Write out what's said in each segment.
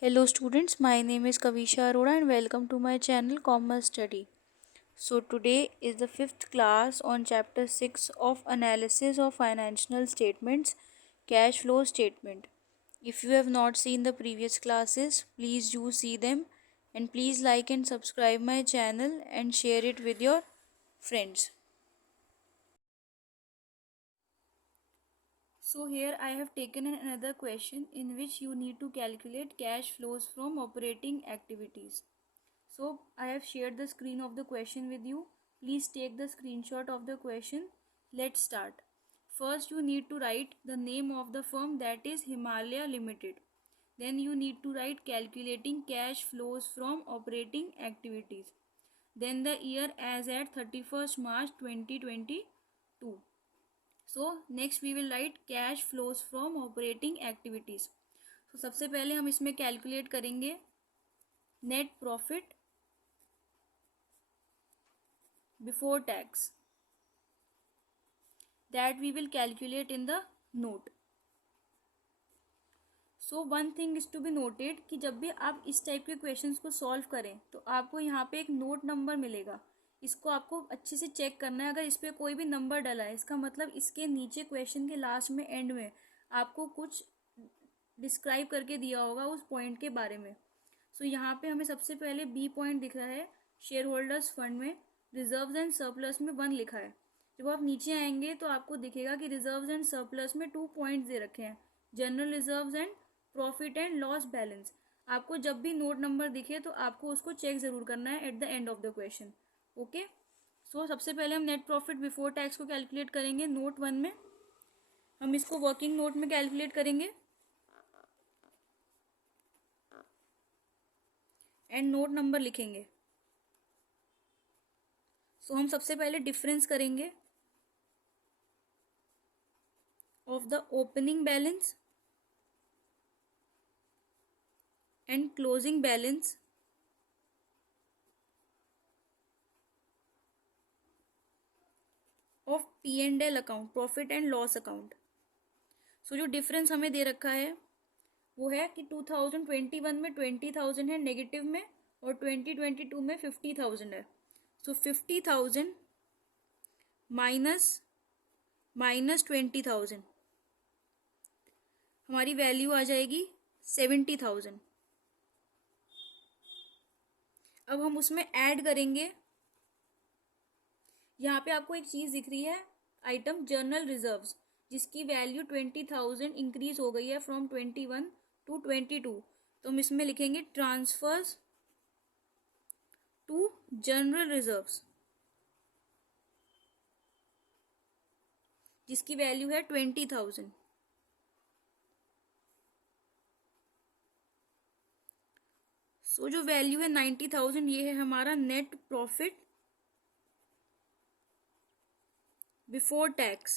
Hello students, my name is Kavisha Arora and welcome to my channel Commerce Study. So today is the 5th class on chapter 6 of Analysis of Financial Statements, Cash Flow Statement. If you have not seen the previous classes, please do see them and please like and subscribe my channel and share it with your friends. So here I have taken another question in which you need to calculate cash flows from operating activities. So I have shared the screen of the question with you. Please take the screenshot of the question. Let's start. First you need to write the name of the firm, that is Himalaya Limited. Then you need to write calculating cash flows from operating activities. Then the year as at 31st March 2022. So next we will write cash flows from operating activities. So सबसे पहले हम इसमें calculate करेंगे net profit before tax, that we will calculate in the note. So one thing is to be noted कि जब भी आप इस टाइप के क्वेश्चंस को सॉल्व करें तो आपको यहाँ पे एक नोट नंबर मिलेगा. इसको आपको अच्छे से चेक करना है. अगर इस पर कोई भी नंबर डला है इसका मतलब इसके नीचे क्वेश्चन के लास्ट में एंड में आपको कुछ डिस्क्राइब करके दिया होगा उस पॉइंट के बारे में. सो यहाँ पे हमें सबसे पहले बी पॉइंट दिख रहा है, शेयर होल्डर्स फंड में रिजर्व्स एंड सरप्लस में 1 लिखा है. जब आप नीचे आएंगे तो आपको दिखेगा कि रिजर्व्स एंड सरप्लस में 2 पॉइंट्स दे रखे हैं, general reserves and profit and loss balance. आपको जब भी नोट नंबर दिखे तो आपको उसको चेक ज़रूर करना है at the end of the question. Okay. So सबसे पहले हम नेट प्रॉफिट बिफोर टैक्स को कैलकुलेट करेंगे नोट 1 में. हम इसको वर्किंग नोट में कैलकुलेट करेंगे एंड नोट नंबर लिखेंगे. सो हम सबसे पहले डिफरेंस करेंगे of the opening balance and closing balance of P&L account, profit and loss account. So जो डिफरेंस हमें दे रखा है वो है कि 2021 में 20,000 है नेगेटिव में और 2022 में 50,000 है. सो 50,000 माइनस 20,000 हमारी वैल्यू आ जाएगी 70,000. अब हम उसमें ऐड करेंगे. यहाँ पे आपको एक चीज़ दिख रही है, आइटम जर्नल रिजर्व्स, जिसकी वैल्यू 20,000 इंक्रीज हो गई है फ्रॉम 21 टू 22. तो हम इसमें लिखेंगे ट्रांसफर्स टू जनरल रिजर्व्स, जिसकी वैल्यू है 20,000. सो जो वैल्यू है 90,000, ये है हमारा नेट प्रॉफिट बिफोर टैक्स.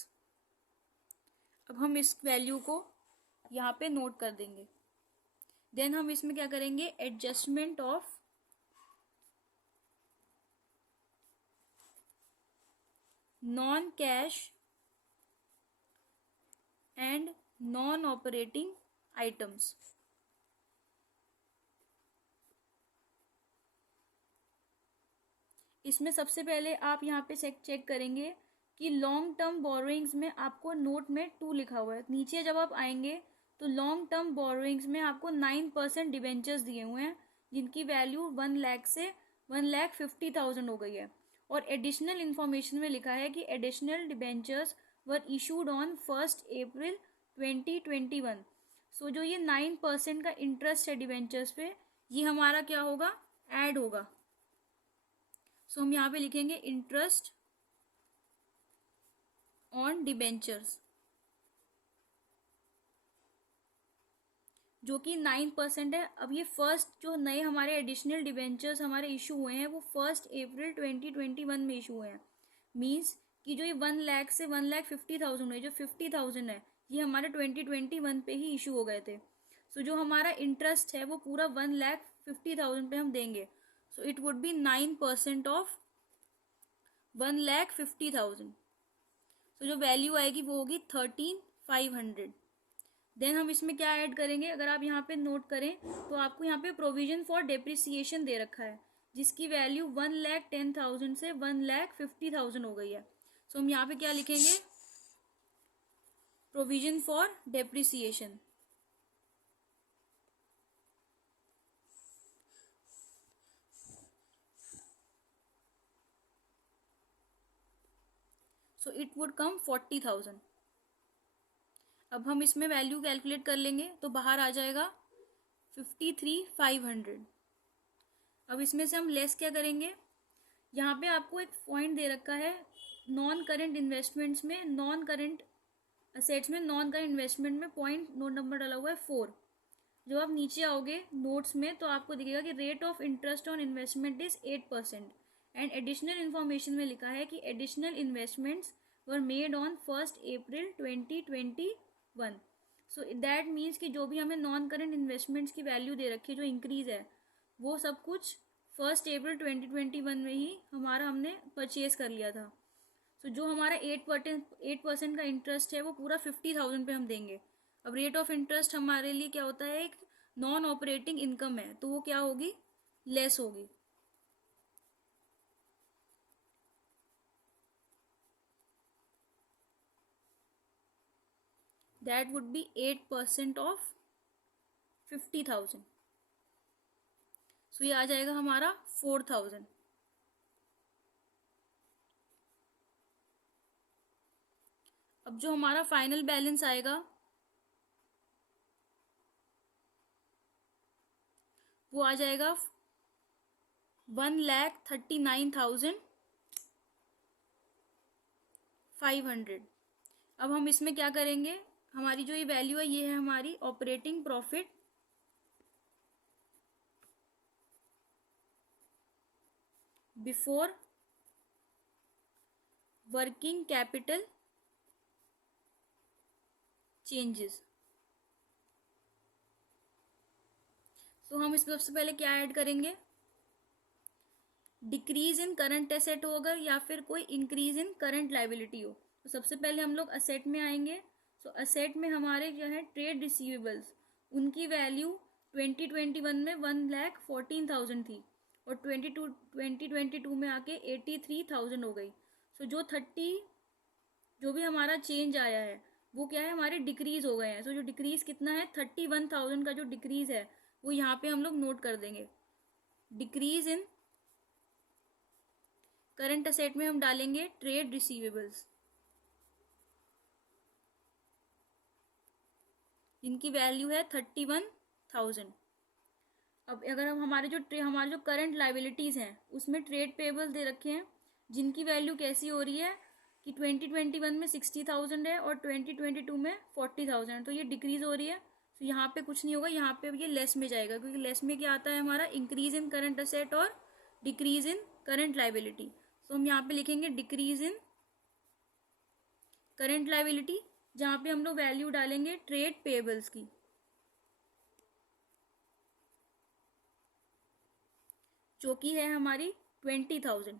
अब हम इस वैल्यू को यहाँ पे नोट कर देंगे. देन हम इसमें क्या करेंगे, adjustment of non cash and non operating items. इसमें सबसे पहले आप यहाँ पे चेक करेंगे कि लॉन्ग टर्म बोरोइंग्स में आपको नोट में 2 लिखा हुआ है. नीचे जब आप आएंगे तो लॉन्ग टर्म बोरोइंग्स में आपको 9% डिबेंचर्स दिए हुए हैं, जिनकी वैल्यू 1 लाख से 1,50,000 हो गई है. और एडिशनल इन्फॉर्मेशन में लिखा है कि additional debentures were issued on 1 अप्रैल 2021. सो जो ये 9% का इंटरेस्ट है डिबेंचर्स पे, ये हमारा क्या होगा, ऐड होगा. सो हम यहाँ पे लिखेंगे इंटरेस्ट ऑन डिबेंचर्स, जो कि 9% है. अब ये फर्स्ट जो नए हमारे एडिशनल डिबेंचर्स हमारे इशू हुए हैं वो 1 अप्रैल 2021 में इशू हुए हैं. मीन्स कि जो ये 1 लाख से 1,50,000 हुए, जो 50,000 है, ये हमारे 2021 पे ही इशू हो गए थे. सो जो हमारा इंटरेस्ट है वो पूरा 1,50,000 पे हम देंगे. So it would be 9% of 1,50,000. तो जो वैल्यू आएगी वो होगी 13,500. देन हम इसमें क्या ऐड करेंगे, अगर आप यहाँ पे नोट करें तो आपको यहाँ पे प्रोविजन फॉर डेप्रिसिएशन दे रखा है, जिसकी वैल्यू 1,10,000 से 1,50,000 हो गई है। सो हम यहाँ पे क्या लिखेंगे, provision for depreciation. So it would come 40,000। अब हम इसमें वैल्यू कैलकुलेट कर लेंगे तो बाहर आ जाएगा 53,500। अब इसमें से हम लेस क्या करेंगे, यहाँ पे आपको एक पॉइंट दे रखा है नॉन करेंट इन्वेस्टमेंट्स में, नॉन करेंट असेट्स में, नॉन करेंट इन्वेस्टमेंट में पॉइंट नोट नंबर डाला हुआ है 4। जब आप नीचे आओगे नोट्स में तो आपको दिखेगा कि rate of interest on investment is 8%। And additional information में लिखा है कि additional investments were made on 1 April 2021। So that means कि जो भी हमें नॉन करेंट इन्वेस्टमेंट्स की वैल्यू दे रखी है, जो इंक्रीज है, वो सब कुछ 1 अप्रैल 2021 में ही हमने परचेज कर लिया था। तो जो हमारा 8% का इंटरेस्ट है वो पूरा 50,000 पे हम देंगे। अब रेट ऑफ इंटरेस्ट हमारे लिए क्या होता है, एक नॉन ऑपरेटिंग इनकम है, तो वो क्या होगी, लेस होगी। That would be 8% of 50,000। सो ये आ जाएगा हमारा 4,000। अब जो हमारा फाइनल बैलेंस आएगा वो आ जाएगा 1,39,500। अब हम इसमें क्या करेंगे, हमारी जो ये वैल्यू है ये है हमारी operating profit before working capital changes. तो हम इसमें सबसे पहले क्या ऐड करेंगे, डिक्रीज इन करंट एसेट हो अगर, या फिर कोई इंक्रीज इन करंट लाइबिलिटी हो। तो सबसे पहले हम लोग असेट में आएंगे। तो असेट में हमारे जो है ट्रेड रिसीवेबल्स, उनकी वैल्यू 2021 में 1,14,000 थी और 2022 में आके 83,000 हो गई। सो जो भी हमारा चेंज आया है वो क्या है, हमारे डिक्रीज हो गए हैं। सो जो डिक्रीज कितना है, 31,000 का जो डिक्रीज है वो यहाँ पे हम लोग नोट कर देंगे। डिक्रीज इन करंट असेट में हम डालेंगे ट्रेड रिसीवेबल्स, जिनकी वैल्यू है 31,000। अब अगर हम हमारे जो करंट लाइबिलिटीज हैं उसमें ट्रेड पेबल्स दे रखे हैं, जिनकी वैल्यू कैसी हो रही है कि 2021 में 60,000 है और 2022 में 40,000, तो ये डिक्रीज हो रही है। तो यहाँ पे कुछ नहीं होगा, यहाँ पे ये लेस में जाएगा, क्योंकि लेस में क्या आता है हमारा, इंक्रीज इन करंट असेट और डिक्रीज इन करंट लाइबिलिटी। तो हम यहाँ पे लिखेंगे डिक्रीज इन करंट लाइबिलिटी, जहाँ पे हम लोग वैल्यू डालेंगे ट्रेड पेबल्स की, जो कि है हमारी 20,000।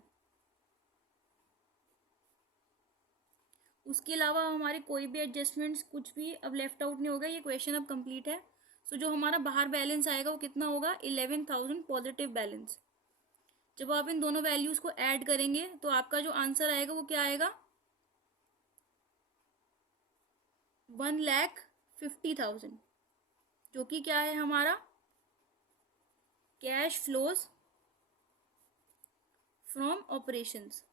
उसके अलावा हमारे कोई भी एडजस्टमेंट्स कुछ भी अब लेफ्ट आउट नहीं होगा। ये क्वेश्चन अब कंप्लीट है। सो जो हमारा बाहर बैलेंस आएगा वो कितना होगा, 11,000 पॉजिटिव बैलेंस। जब आप इन दोनों वैल्यूज को ऐड करेंगे तो आपका जो आंसर आएगा वो क्या आएगा, 1,50,000, जो कि क्या है हमारा कैश फ्लोज फ्रॉम ऑपरेशंस।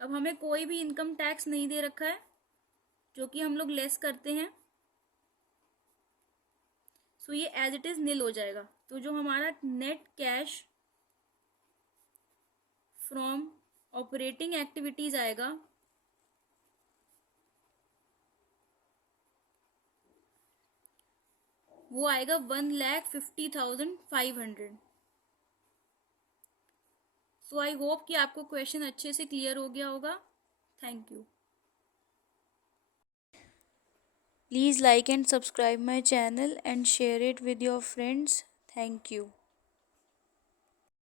अब हमें कोई भी इनकम टैक्स नहीं दे रखा है, जो कि हम लोग लेस करते हैं। सो ये एज इट इज नील हो जाएगा। तो जो हमारा net cash from operating activities आएगा वो आएगा 1,50,500। सो आई होप कि आपको क्वेश्चन अच्छे से क्लियर हो गया होगा। Thank you. Please like and subscribe my channel and share it with your friends. Thank you.